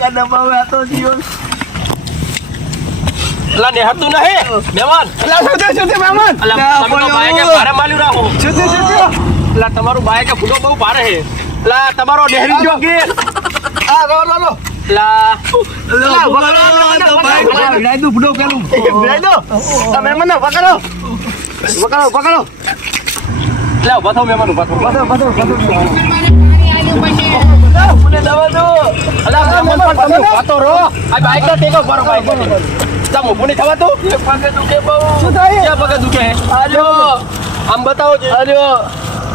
લા આ તો જીવન અલા નેહરતું નહીં મહેમાન લા શું થયું, શું થયું, મહેમાન? અલા લા, તમે તો. બાઈકે ભારે માલ્યું રાખો શું થયું, શું થયું? અલા તમારું બાઈકે ફૂટો બહુ ભારે હે. અલા તમારો નેહરી ગયો કે આ, લો, લો, લો. અલા લા, તો બાઈકમાં ભીડાઈ દઉં, ફૂટો પેલું. ભીડાઈ દો. આ મહેમાનને પકડો. પકડો, પકડો. અલા ઊભા થાઓ મહેમાન ઊભા થાઓ પકડો, પકડો, પકડો. મને પણ તમે ઊભા તો રહો. આ બાઈક ના ટેકો ભરો બાઈક તમ ઊભું નહીં થવા તું? પગે દુખે બહુ. શું થાય? ક્યાં પગે દુખે? આજો. આમ બતાવો જે. આજો.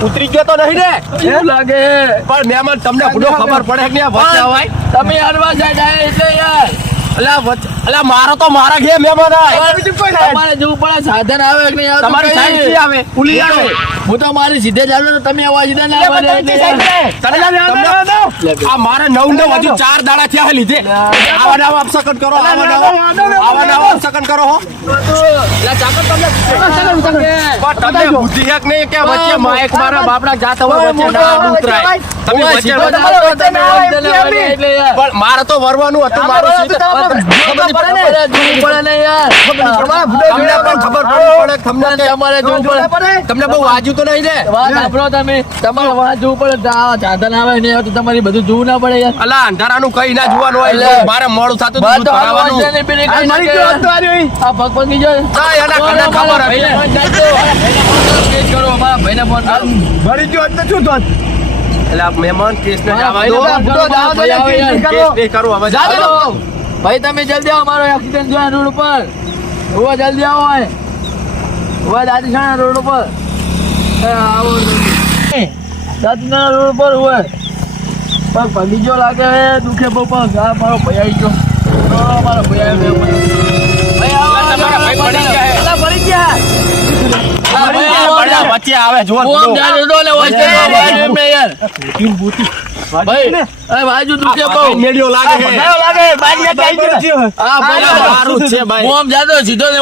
ઉતરી ગયો તો નહીં ને? એવું લાગે. પણ મહેમાન તમને ફૂટો ખબર પડે કે આ વચ્ચે અવાય તમે હરવા જાય એટલે યાર. અલા વચ્ચે અલા મારો તો મારા ઘેર મહેમાન આય તમારે જવું પડે સાધન આવે કે નહીં આવે તમારી સાઈડથી આવે પુલી આવે હું તો મારી સીધે જ આવ્યો તમે આવા સીધા ના આવે આ મારે નવ નવ હજુ ચાર દાડા થયા લીધે આવા નવા અપસકન કરો આવા નવા આવા નવા અપસકન કરો હો તમને બુદ્ધિ હેક નહીં કે વચ્ચે માયક મારા બાપડા જાત હોય વચ્ચે ના ઉતરાય તમે વચ્ચે તમે આવા આવે મારે તો વરવાનું હતું મારું સીધું. પડે ને? જવું પડે ને યાર. તમને પણ ખબર પડે. તમને તમારે જવું પડે. તમને બહુ વાજ્યું તો નહીં ને વાત સાંભળો તમે. તમારે વાં જવું પડે તો આવે નહીં તો તમારે બધું જોવું ના પડે યાર. અલા અંધારાનું કઈ ના જોવાનું હોય. મારે મોડું થતું હતું ને ના ના, એના ખબર હતી. ભાઈને ફોન કરો ભરી ગયો એટલે શું થાત? એટલે મહેમાન કેસ ને જવા દો. કેસ ફોન કરો, હવે જવા દો. ભાઈ તમે જલ્દી આવો મારો એક્સિડન્ટ જોયા રોડ ઉપર. ઊભા જલ્દી આવો હોય ઊભા દાદીશાના રોડ ઉપર. એ, આવો. દાદીશાના રોડ ઉપર હોય પણ ગયો લાગે હે દુખે બહુ પણ. આ મારો ભાઈ આવી ગયો. મારો ભાઈ આવી ગયો ભાઈ આવો, તમારા ભાઈ પડી ગયા હે. અલા, પડી ગયા. આ ભાઈ બધા આવો, બધા આવો. વચ્ચે આવે જો એ, બાજુ છે. હા, ભાઈ, મારું છે ભાઈ. હું આમ જાતો સીધો ને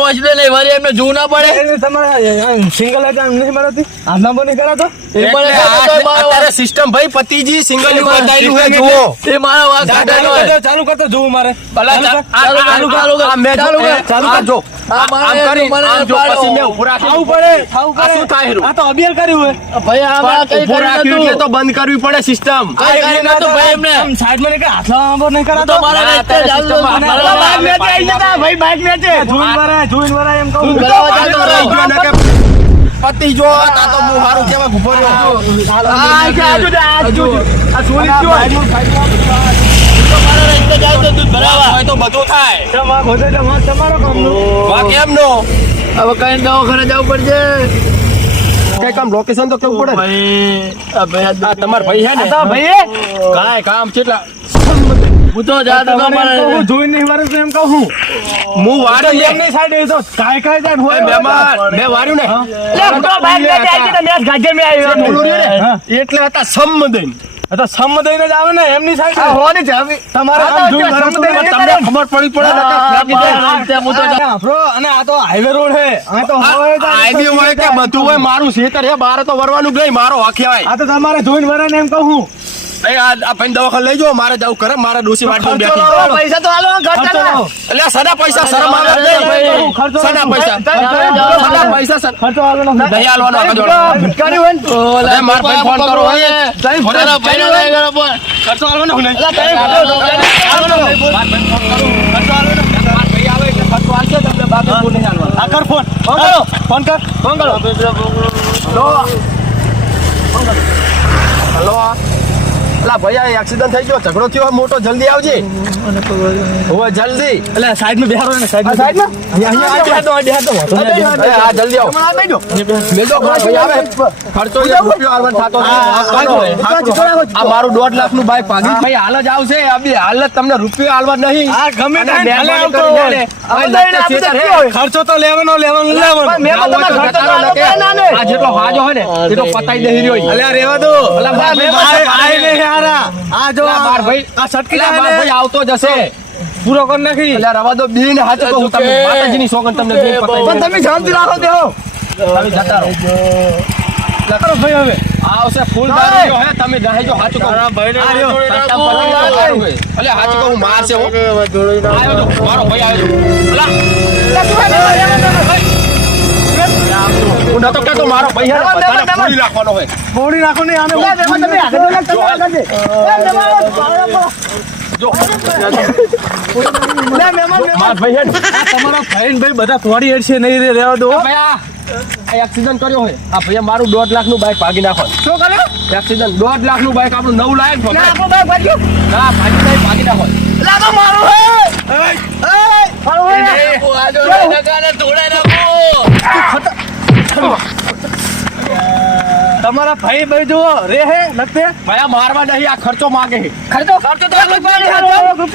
એમને જોવું ના પડે. તો? સિસ્ટમ ભાઈ પતિજી સિંગલ ઉપર જુઓ. એ મારા વાત ચાલુ કરતો જોવું મારે. ભલા ચાલુ ચાલુ ચાલુ ચાલુ બંધ કરવી પડે સિસ્ટમ ભાઈ એમને. આમ નીકળે, નહીં તો મારા રસ્તે મારા બાઈક જતા, ભાઈ બાઈક. જોઈને જોઈને એમ કહું. ને પતિ જો તા તો હું હારું કેવા ઊભો રહ્યો આ કે આજુ આજુ. આ ચોરી જ તો મારા રસ્તે ચાલતો હતો ભરાવા. હોય તો બધું થાય તમારો કામનો. વાહ કેમ નો હવે કઈ દવાખાને જવું પડશે કામ લોકેશન તો કેવું પડે? ને? ભાઈ આ ભાઈ આ આ તમાર ભાઈ હે ને? આ ભાઈ કાંઈ કામ કેટલા હું તો જોઈને નહીં વરે એમ કહું હું. હું લે એમની એ તો કાય કાય જાય હોય. મહેમાન મેં વાર્યું ને? હા. બોલું રહ્યું ને? એટલે હતા સંમદન. તો સમદઈને જ આવે ને એમની side આ એ. હોવાની જ તમારે આમ તમને ખબર પડી પડે હું તો અને આ તો હાઈવે રોડ હે આ તો આઈડી હોય કે બધું હોય મારું ખેતર હે બારે તો વરવાનું ગઈ મારો હક કહેવાય આ તો તમારે જોઈને વરે ને એમ કહું. હું. આ આ ભાઈને દવાખાને લઈ જાઓ મારે જવું કરે મારે ડોસી બેઠી પૈસા તો હાલો ખર્ચો એટલે સદા પૈસા શરમ આવે નહીં. સદા પૈસા સદા પૈસા ખર્ચો નહીં હાલવાનો આગળ. ઓલા માર ભાઈ ફોન કરો હોય. લઈ ગયો. ખર્ચો હાલવાનો નહીં. ફોન કરો. નહીં કર ફોન કરો ફોન કરો. હલો અલા ભાઈ આ એક્સિડન્ટ થઈ ગયો. ઝઘડો થયો. મોટો જલ્દી આવજે. હવે જલ્દી. એટલે સાઈડમાં બેહારો ને સાઈડ સાઈડમાં અહીંયા અહીંયા બેહાર દો અરે હા જલ્દી આવો. મેજો ભાઈ આવે. ખર્ચો એક રૂપિયો હાલવાનો થાતો આ મારું દોઢ લાખનું બાઈક ભાગી. ભાઈ હાલ જ આવશે. આ બી હાલ જ તમને રૂપિયો હાલવા નહીં. આ ગમે અને ત્યાં આવતો હોય. લે. ખર્ચો તો લેવાનો લેવાનો લેવાનો મેં ના તો તમારા ખર્ચો આ જેટલો હાજો હોય ને એટલો પતાઈ દે રહ્યો અલ્યા રેવા દો. અલ્યા ભાઈ આય નહીં આ જો બાર ભાઈ આ સટકી બાર ભાઈ આવતો જશે. પૂરો કરી નાખી. એટલે રવા દો બેન હાથ માતાજીની તમને બેન પતાઈ પણ તમે શાંતિ રાખો દેહો. તમે જતા રહો. કરો ભાઈ હવે. આવશે ફૂલ દારૂ હે તમે જો કહું તારા ભાઈને. અલે કહું મારશે હો. આવ્યો તો મારો ભાઈ આવ્યો તો. હું નતો કહેતો મારો ભાઈ હે બધાને ફોડી હોય. ફોડી નાખો ને આને જો મારો ભાઈ હે ને આ તમારા ભાઈ ને ભાઈ બધા તોડી હેડશે નહીં રે રહેવા દો. ભાઈ એક્સિડન્ટ કર્યો હોય. આ ભાઈ મારું દોઢ લાખનું બાઈક ભાગી નાખો શું કર્યું? એક્સિડન્ટ દોઢ લાખનું બાઈક આપણું નવ લાખ ના, આપણું બાઈક ભાગ્યું. ના ભાગી નહીં ભાગી નાખો મારું હે. એય, મારું હે. તમારા ભાઈ ભાઈ જુઓ રે હે લગતે ભાઈ આ મારવા નહીં આ ખર્ચો માગે છે ખર્ચો ખર્ચો તો નહીં,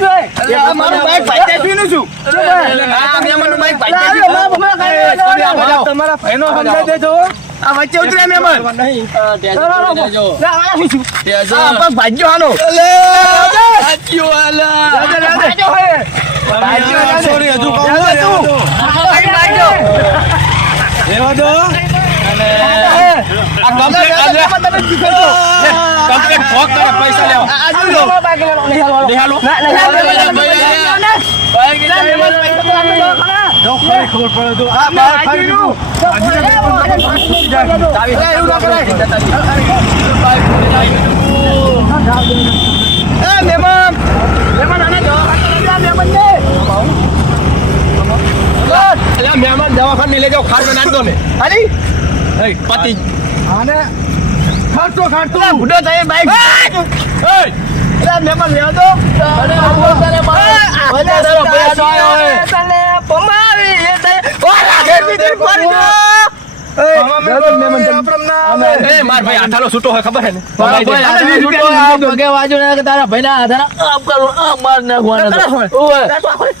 હે. અલા, આ મારું બાઈક ભાઈ પીનું છું આ મહેમાનનું બાઈક ભાઈ તે. તમારા ભાઈનો સમજાઈ દેજો આ વચ્ચે ઉતરે મહેમાન. નહીં લા, લા, લા, લા, લા, શું છું? આ પગ ભાગ્યો હાલો ભાગ્યો હે. સોરી હજુ કહું તું. ભાઈ ભાગ્યો. રહેવા દો આ કમ્પ્લેટ આ લે. તમે શીખો છો. કમ્પ્લેટ ભોગ કરે પૈસા લેવા આ આપી દો, ખબર પડે તો આ બાર ફરી દીધું. ચાવી અલા, એવું ના કરાય. એ મહેમાન મહેમાન આને દવાખાને લઈ જા, મહેમાનને. બસ. અલ્યા મહેમાન દવાખાને લઈ જાઓ ખાટલો નાખી દો ને હાલી. એ, પતિ આને ખાટો ખાટો ઉડો થાય બાઈક. એ, અલા, મહેમાન લેવા દો. અને આ તને ભલે તારો પૈસો આવ્યો હે. તને પમાવી, એ તને- ઓ, રાખેલી તી પડી ગયો. એ, ભાઈ હાથાનો છૂટો હોય ખબર હે ને તારા ભાઈ ને કે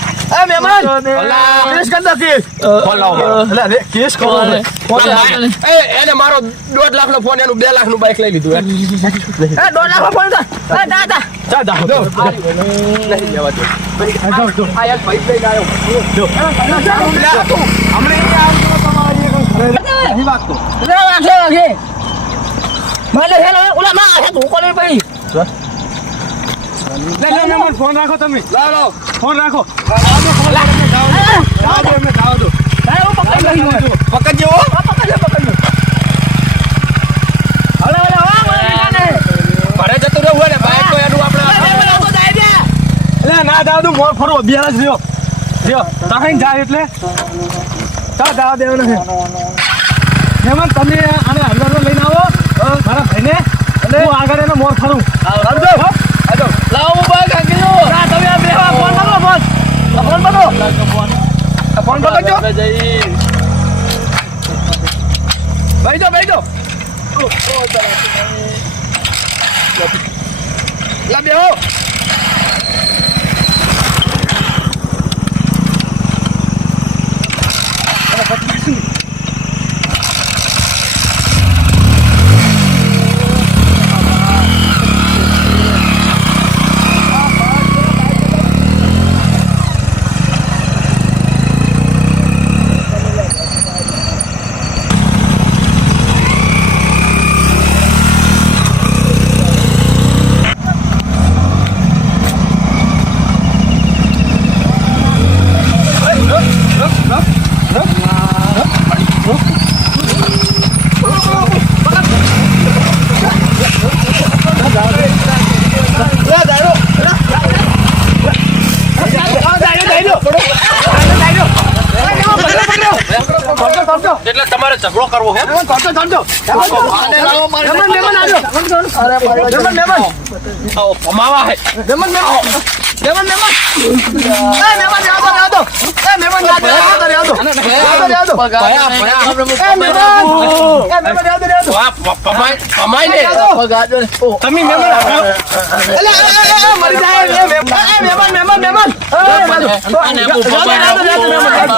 લઈ લઈ આ આ આ કર દો કેસ ફોન લાવો મારો. અલા, રે, કેસ કરો હવે. એ, એને મારો દોઢ લાખ નો ફોન એનું બે લાખનું બાઈક લઈ લીધું. એ દોઢ લાખ ફોન દો એ દા દા જા, જા, જો. નહીં લેવા દો. આ જાઓ, જાઓ. આ એક ભાઈ લઈને આવ્યો. નહીં વાગતો. લે વાગે વાગે મારે હે ને ઓલા માં હે ધોકો લઈ પડી લે, લે, લે, મને ફોન રાખો તમે. લાવો, લાવો. ફોન રાખો. જાઓ દો એમને જાઓ દો હું પકડી લઈ ગયો પકડજો હો. પકડજો પકડજો હલે હલે વાહ મને ઘરે જતું હોય ને બાઈક તો એનું આપણે એટલે ના જાવ તો મોર બિયાર જ રહ્યો. રહ્યો. તાહીન જાય એટલે. ચા જવા દેવાનું છે. મહેમાન તમે આને અંદર લઈને આવો. મારા ભાઈને. અને હું આગળ એને મોર ફરું આવજો હો. આવજો લાવો મોબાઈલ કાકી લો ના તમે આ બેહવા ફોન ફોન આ ફોન આ ફોન પકડજો ભાઈ જો ભાઈ જો લા બેહો ઝઘડો કરવો હે કરતો કરતો આને લાવો મારે મેમન મેમન આવ્યો અરે મારો મેમન મેમન આવો, ભમાવા હે મેમન મેમન મેમન મેમન એ મેમન યાદો યાદો એ મેમન યાદો યાદો યાદો ભયા ભયા. એ મેમન એ મેમન યાદો યાદો વાહ, પ- પમાય પમાય ને તમે મેમન આવ્યો. અલે મરી જાય મેમન મેમન મેમન મેમન એ મેમન યાદો યાદો યાદો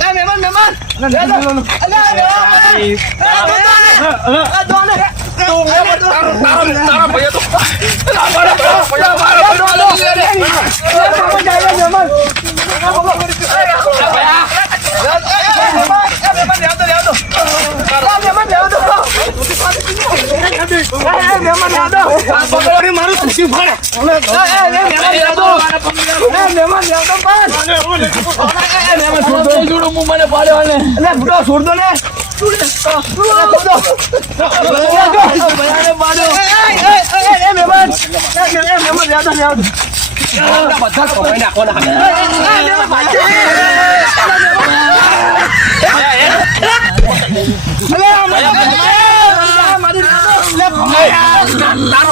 એ મહેમાન મહેમાન મહેમાન મહેમાન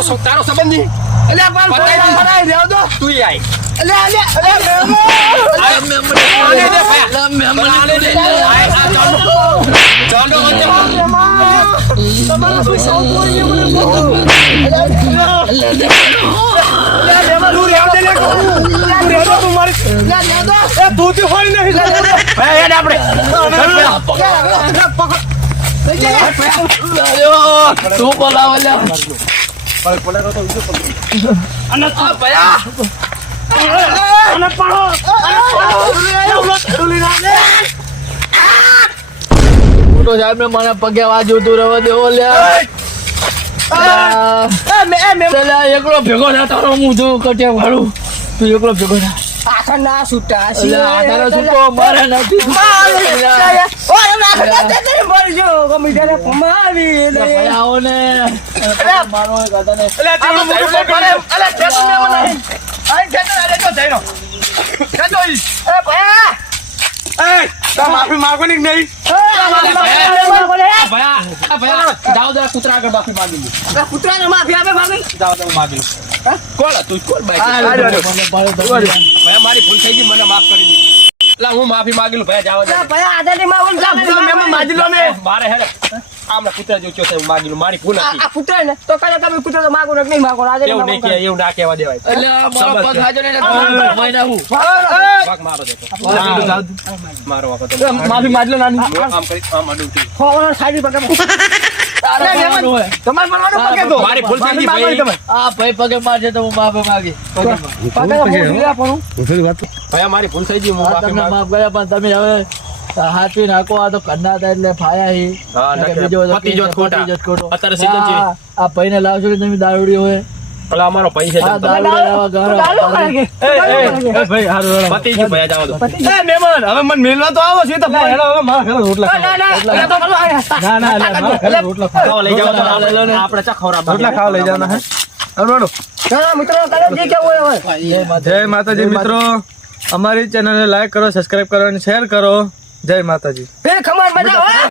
મારો ભાઈ અલે મહેમાન યાદો અલે આ તો મહેમાન મને મારે અલા ભયા માર્યો કેને મારે આને મહેમાન યાદો યાદો યાદો એને મહેમાન આઈ મારે. યાદો આ લાવો પકડી લે લે અલે આ ભૈયા તો મારો ભૈયા, ભૈયા, મારો ભૈયા. ભૈયા, મારું ખુશી ફળે જોડું હું મને પાડ્યો ને છોડતો ને બધા કમાઈને આપવાના હાલે. તારો સ- તારો સંબંધી તું ય આય. આને દે ભયા. આને તું ભયા. સાહેબ ને તું તું છૂટા એટલે આ તારો છૂટો મારે નથી ભાઈ આવો ને મારો એક હતા ને માફી માગો ને નહીં? ભયા, ભયા. જાઓ જરા કૂતરા આગળ માફી માંગી લો. કૂતરાને માફી આપે માગી જાઓ તમે માગી લો. કોણ હતું? આ તો ભયા, મારી ભૂલ થઈ ગઈ મને માફ કરી દીધી એટલે હું માફી માંગી લઉં ભયા જાઓ જાઓ. મારે હે ને આમને કૂતરા જેવું થયો છે, હું માગી લઉં મારી ભૂલ હતી એવું નહીં કે એવું ના કહેવા દેવાય એટલે આ મારો પગ હાજો ને મારો દેતો મારો તો માફી માગલો નાની આમ કરી આમ આડું થયું. તારે મારવાનું હોય. તમારે મારવાનો પગે તો મારી ભૂલ થઈ ભાઈ. તમે. આ ભાઈ પગે મારશે તો હું માફી માંગી પગે તો હું જીવી આપવાનું. ભયા મારી ભૂલ થઈ ગઈ હું આ માફી માફ કર્યા પણ તમે હવે હાચવી નાખો આ તો કન્ના હતા એટલે ફાયા હી બીજો જોત ખોટા. અત્યારે છે. આ- ભાઈને લાવશો કે તમે દારૂડી હોય પેલા અમારો પૈસા છે. પતી ભયા તો. એ મહેમાન, હવે મને મેલવા તો આવો છે તો ના, ના, ના, એ તો ખાવા. લઈ જવાના આપણે- લઈ લો ને. આપણે. ચા ખવડાવવા. ના, ના, મિત્રો, જે કહેવું હોય હોય. જય માતાજી મિત્રો. અમારી ચેનલને લાઈક કરો સબસ્ક્રાઇબ કરો અને શેર કરો. જય માતાજી. ખમાર મજા